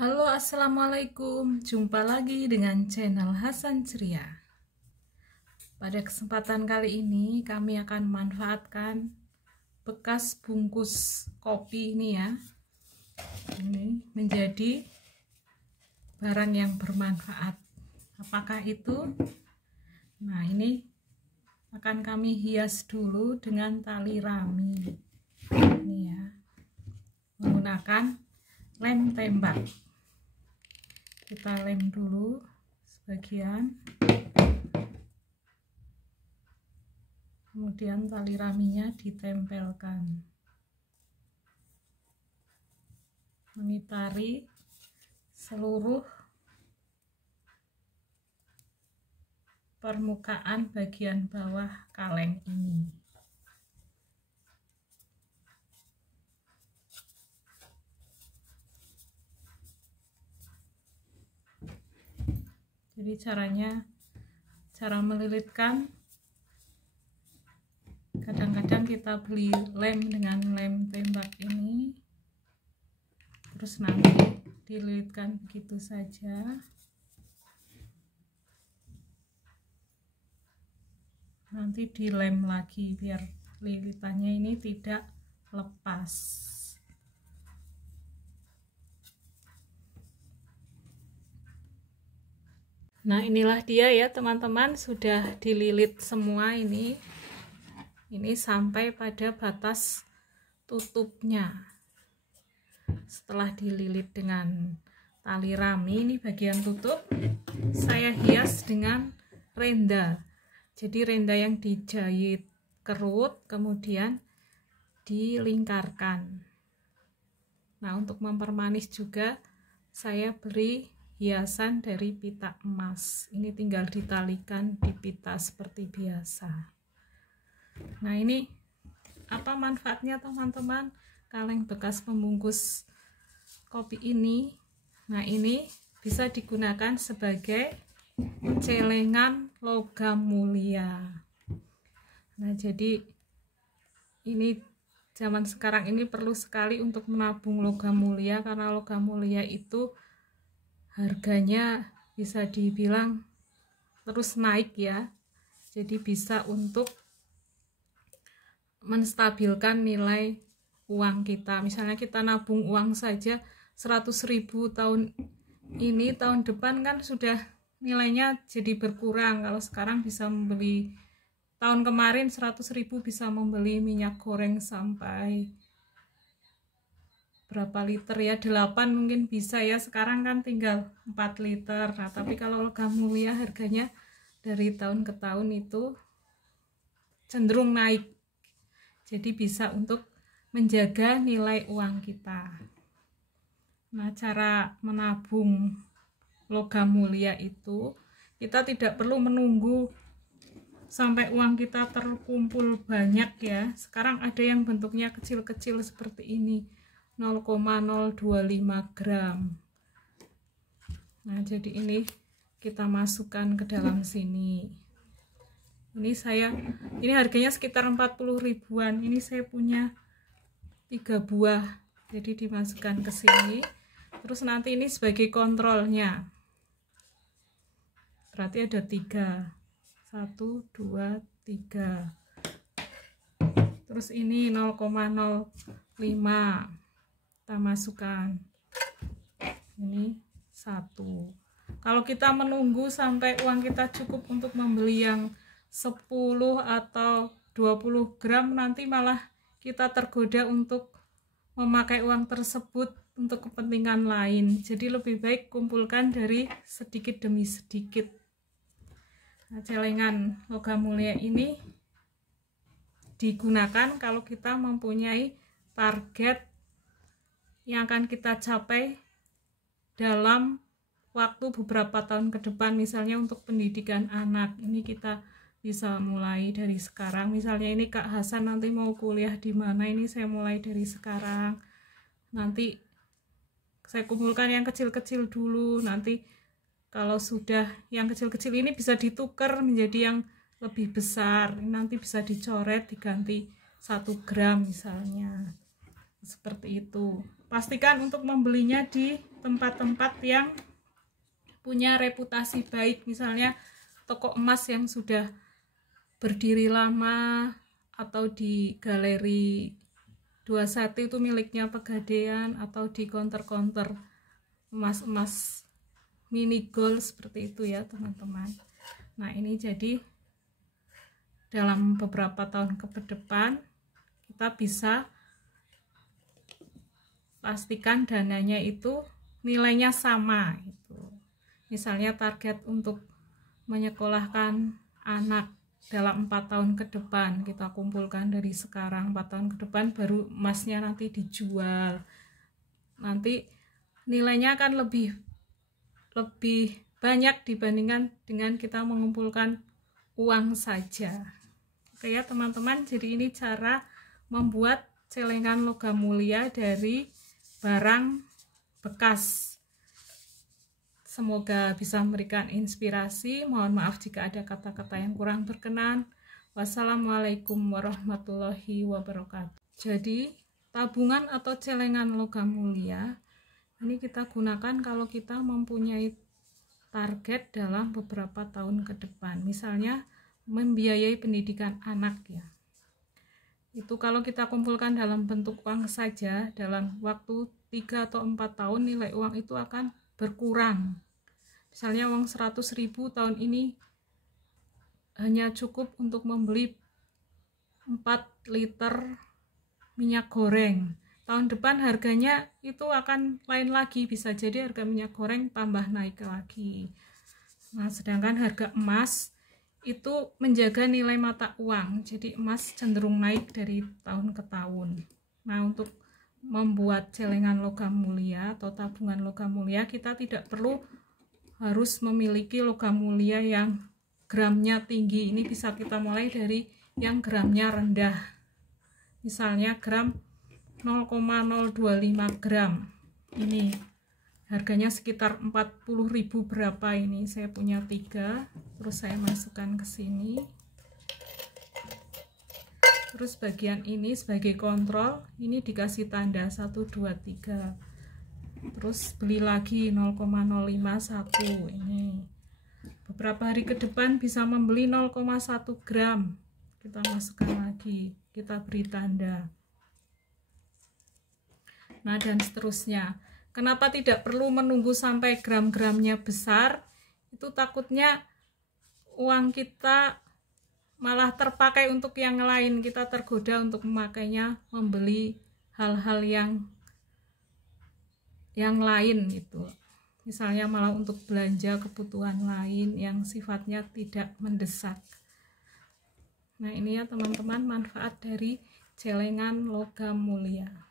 Halo, assalamualaikum. Jumpa lagi dengan channel Hasan Ceria. Pada kesempatan kali ini kami akan memanfaatkan bekas bungkus kopi ini ya. Ini menjadi barang yang bermanfaat. Apakah itu? Nah, ini akan kami hias dulu dengan tali rami. Ini ya. Menggunakan lem tembak. Kita lem dulu sebagian, kemudian tali raminya ditempelkan, mengitari seluruh permukaan bagian bawah kaleng ini. Jadi cara melilitkan, kadang-kadang kita beli lem dengan lem tembak ini, terus nanti dililitkan begitu saja, nanti dilem lagi biar lilitannya ini tidak lepas. Nah, inilah dia ya teman-teman, sudah dililit semua ini sampai pada batas tutupnya. Setelah dililit dengan tali rami, ini bagian tutup, saya hias dengan renda. Jadi renda yang dijahit kerut kemudian dilingkarkan. Nah, untuk mempermanis juga saya beri hiasan dari pita emas. Ini tinggal ditalikan di pita seperti biasa. Nah, ini apa manfaatnya teman-teman? Kaleng bekas pembungkus kopi ini. Nah, ini bisa digunakan sebagai celengan logam mulia. Nah, jadi ini zaman sekarang ini perlu sekali untuk menabung logam mulia, karena logam mulia itu harganya bisa dibilang terus naik ya. Jadi bisa untuk menstabilkan nilai uang kita. Misalnya kita nabung uang saja 100.000 tahun ini, tahun depan kan sudah nilainya jadi berkurang. Kalau sekarang bisa membeli, tahun kemarin 100.000 bisa membeli minyak goreng sampai berapa liter ya, 8 mungkin bisa ya, sekarang kan tinggal 4 liter. Nah, tapi kalau logam mulia harganya dari tahun ke tahun itu cenderung naik, jadi bisa untuk menjaga nilai uang kita. Nah, cara menabung logam mulia itu kita tidak perlu menunggu sampai uang kita terkumpul banyak ya. Sekarang ada yang bentuknya kecil-kecil seperti ini, 0,025 gram. Nah, jadi ini kita masukkan ke dalam sini. Ini harganya sekitar 40 ribuan. Ini saya punya 3 buah. Jadi dimasukkan ke sini. Terus nanti ini sebagai kontrolnya. Berarti ada 3. 1, 2, 3. Terus ini 0,05. Kita masukkan, ini 1. Kalau kita menunggu sampai uang kita cukup untuk membeli yang 10 atau 20 gram, nanti malah kita tergoda untuk memakai uang tersebut untuk kepentingan lain. Jadi lebih baik kumpulkan dari sedikit demi sedikit. Nah, celengan logam mulia ini digunakan kalau kita mempunyai target yang akan kita capai dalam waktu beberapa tahun ke depan. Misalnya untuk pendidikan anak, ini kita bisa mulai dari sekarang. Misalnya ini Kak Hasan nanti mau kuliah di mana, ini saya mulai dari sekarang. Nanti saya kumpulkan yang kecil-kecil dulu, nanti kalau sudah yang kecil-kecil ini bisa ditukar menjadi yang lebih besar, nanti bisa dicoret diganti 1 gram misalnya. seperti itu. Pastikan untuk membelinya di tempat-tempat yang punya reputasi baik, misalnya toko emas yang sudah berdiri lama, atau di Galeri 21 itu miliknya Pegadaian, atau di counter-counter emas-emas mini gold seperti itu ya teman-teman. Nah ini jadi dalam beberapa tahun ke depan kita bisa pastikan dananya itu nilainya sama gitu. Misalnya target untuk menyekolahkan anak dalam 4 tahun ke depan, kita kumpulkan dari sekarang, 4 tahun ke depan baru emasnya nanti dijual, nanti nilainya akan lebih banyak dibandingkan dengan kita mengumpulkan uang saja. Oke ya teman-teman, jadi ini cara membuat celengan logam mulia dari barang bekas. Semoga bisa memberikan inspirasi. Mohon maaf jika ada kata-kata yang kurang berkenan. Wassalamualaikum warahmatullahi wabarakatuh. Jadi tabungan atau celengan logam mulia ini kita gunakan kalau kita mempunyai target dalam beberapa tahun ke depan. Misalnya membiayai pendidikan anak ya. Itu kalau kita kumpulkan dalam bentuk uang saja, dalam waktu 3 atau 4 tahun nilai uang itu akan berkurang. Misalnya uang 100.000 tahun ini hanya cukup untuk membeli 4 liter minyak goreng. Tahun depan harganya itu akan lain lagi, bisa jadi harga minyak goreng tambah naik lagi. Nah, sedangkan harga emas itu menjaga nilai mata uang, jadi emas cenderung naik dari tahun ke tahun. Nah, untuk membuat celengan logam mulia atau tabungan logam mulia, kita tidak perlu harus memiliki logam mulia yang gramnya tinggi. Ini bisa kita mulai dari yang gramnya rendah, misalnya gram 0,025 gram. Ini harganya sekitar 40.000 berapa ini. Saya punya 3, terus saya masukkan ke sini. Terus bagian ini sebagai kontrol, ini dikasih tanda 1, 2, 3. Terus beli lagi 0,051 ini. Beberapa hari ke depan bisa membeli 0,1 gram. Kita masukkan lagi, kita beri tanda. Nah, dan seterusnya. Kenapa tidak perlu menunggu sampai gram-gramnya besar? Itu takutnya uang kita malah terpakai untuk yang lain. Kita tergoda untuk memakainya, membeli hal-hal yang lain gitu. Misalnya malah untuk belanja kebutuhan lain yang sifatnya tidak mendesak. Nah, ini ya teman-teman manfaat dari celengan logam mulia.